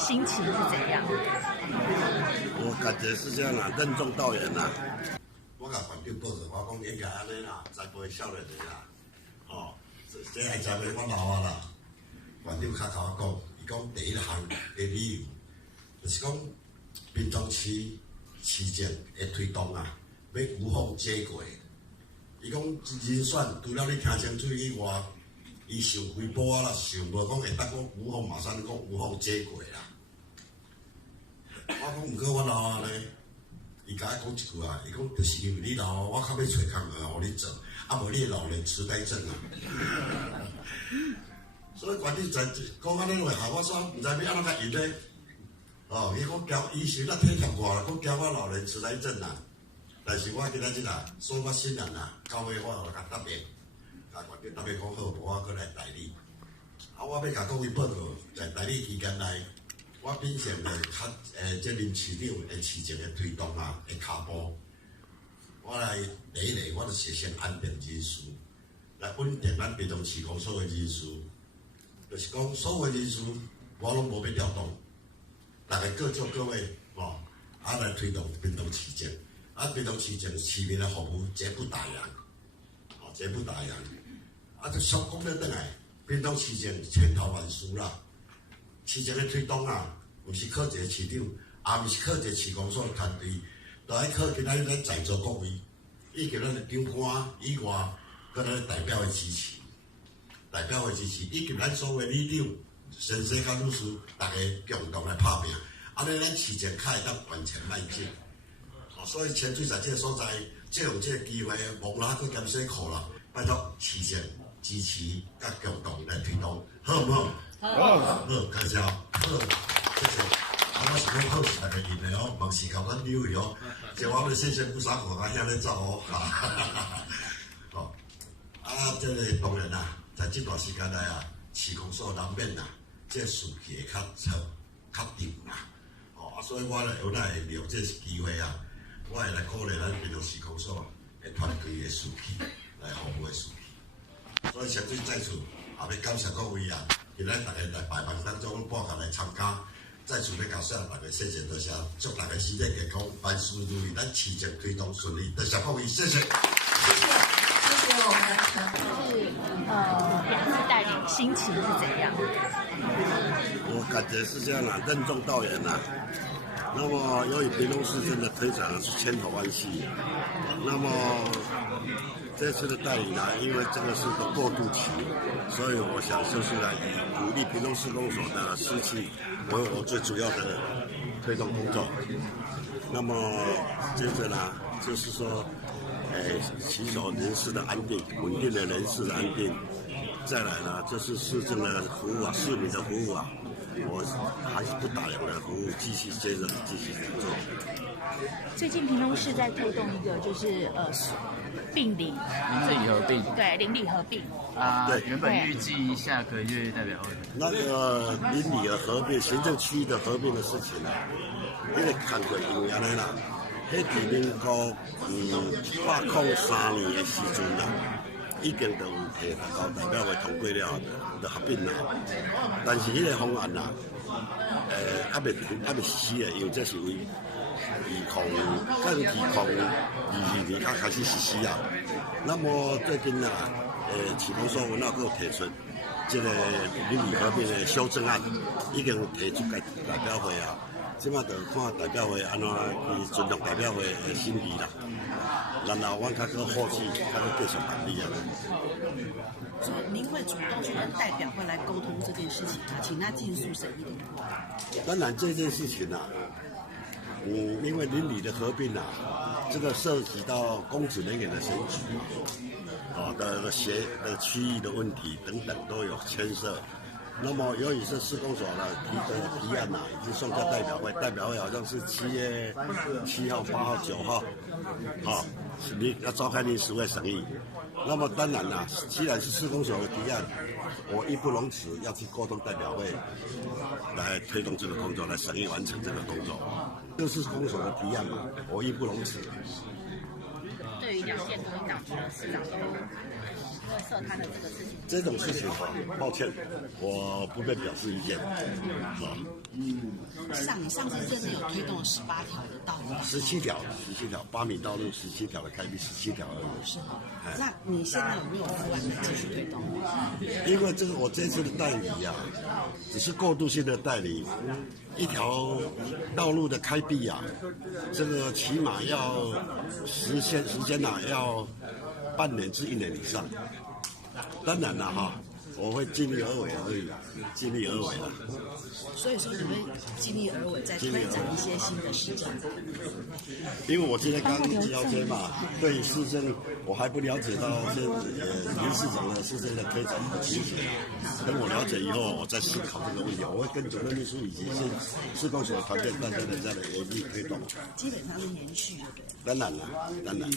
心情是怎样？我感觉是这样啦，任重道远啦。我甲馆长报告，我讲应该安尼啦，栽培少年的啦，哦，这还栽培我老啊啦。馆长较甲我讲，伊讲第一项的理由，就是讲滨东市政的推动啊，要无缝接轨。伊讲人选除了你听清楚以外，伊想几步啊啦，想无讲会当讲无缝，马上讲无缝接轨啦。我讲毋过我老啊咧，伊甲我讲一句啊，伊讲就是因为你老，我较要找工课互你做，啊无你老年痴呆症啊。所以关键在讲安尼话，害我煞毋知要安怎甲因咧。哦，伊讲交医生那体贴我啦，讲交我老年痴呆症啊。但是我今仔日啊，所以我信任啊，到尾我就甲答应，甲馆长答应讲好，我过来代理。啊，我要甲各位报告，在代理期间内，我秉承了这任市长的市政的推动啊的脚步，我来第一个，我就先安定人事，来稳定咱滨东市公所的人事，就是讲所有人事我拢无要调动，大家各做各位哦，啊来推动滨东市政。啊，滨东市政市民的服务绝不打烊，哦，绝不打烊。啊，就想讲了转来，滨东市政千头万绪啦。市政的推动啊，毋是靠一个市长，也毋是靠一个市公所的团队，都要靠今仔日咱在座各位，以及咱的长官以外，搁咱代表的支持，以及咱所有里长、先生甲女士，大家共同来拍拼，安尼咱市政才会当完全迈进。所以前最在这个所在，借用这个机会，望啦去减辛苦啦，拜托市政支持甲共同来推动，好唔好？好，开始好，谢谢。我是讲好是大家认的哦，望是靠咱留意哦，这我们谢谢不杀火啊，遐咧走哦，哦，这个当然啦，在这段时间内啊，市公所难免啦，这事气会较长啦，哦，所以我来有来利用这机会啊。我会来鼓励咱滨东市公所的团队的士气，来服务的士气。所以先在此，也要感谢各位啊！今日大家在百忙当中报考来参加，在此要告诉大家谢谢多谢，祝大家身体健康，万事如意，咱市政推动顺利，多谢各位，谢谢。谢谢我们的陈是两次带领，心情是怎样？我感觉是这样啦，任重道远啦。那么，由于滨东市政的推展是千头万绪，那么这次的带领呢，因为这个是个过渡期，所以我想就是来以鼓励滨东市公所的士气为我最主要的推动工作。那么接着呢，就是说，骑手人事的安定，稳定的人事的安定，再来呢，就是市政的服务啊，市民的服务啊。我还是不打烊的服务，继续接着继续做。最近屏东市在推动一个就是并邻合并，对，邻里合并啊，对，原本预计下个月代表会。那个邻里的合并，行政区的合并的事情啊，因为看过因为安尼啦，迄伫民国803年的时阵啦。已经都有摕高代表会通过了，就合并啦。但是迄个方案啦，还未实施的，因为这是为2022年才开始实施啊。那么最近啊，市公所文化局提出这个邻里合并的修正案，已经提出给代表会啊。即马就看代表会安怎去尊重代表会的心意啦。然后我较搁后续较搁继续办理啊。所以您会主动去跟代表会来沟通这件事情啊，请他尽速审议的过来。当然这件事情啊，因为邻里的合并啊，这个涉及到公职人员的选举，的区域的问题等等都有牵涉。那么由于是市公所呢提案呐，已经送到代表会，代表会好像是7月7号、8号、9号，你要召开临时会审议。那么当然啦，既然是市公所的提案，我义不容辞要去沟通代表会，来推动这个工作，来审议完成这个工作。这是市公所的提案嘛，我义不容辞。对于两届国民党区的市长都因为涉贪的这个事情？这种事情抱歉，我不便表示意见。你上次真的有推动了18条的道路，17条，8米道路17条的开辟17条而已。是哈，那你现在有没有方案继续推动？因为我这次的代理呀，只是过渡性的代理，一条道路的开辟呀，这个起码要时间要半年至1年以上。当然了哈，我会尽力而为而已，尽力而为了。所以说你会尽力而为，在推展一些新的市政。因为我今天刚交接嘛，对市政我还不了解到林市长的市政的推展的情形。等我了解以后，我再思考这个问题。我会跟总任秘书以及市公所团队大家的这样的严厉推动。基本上是延续，对不对？当然了，当然。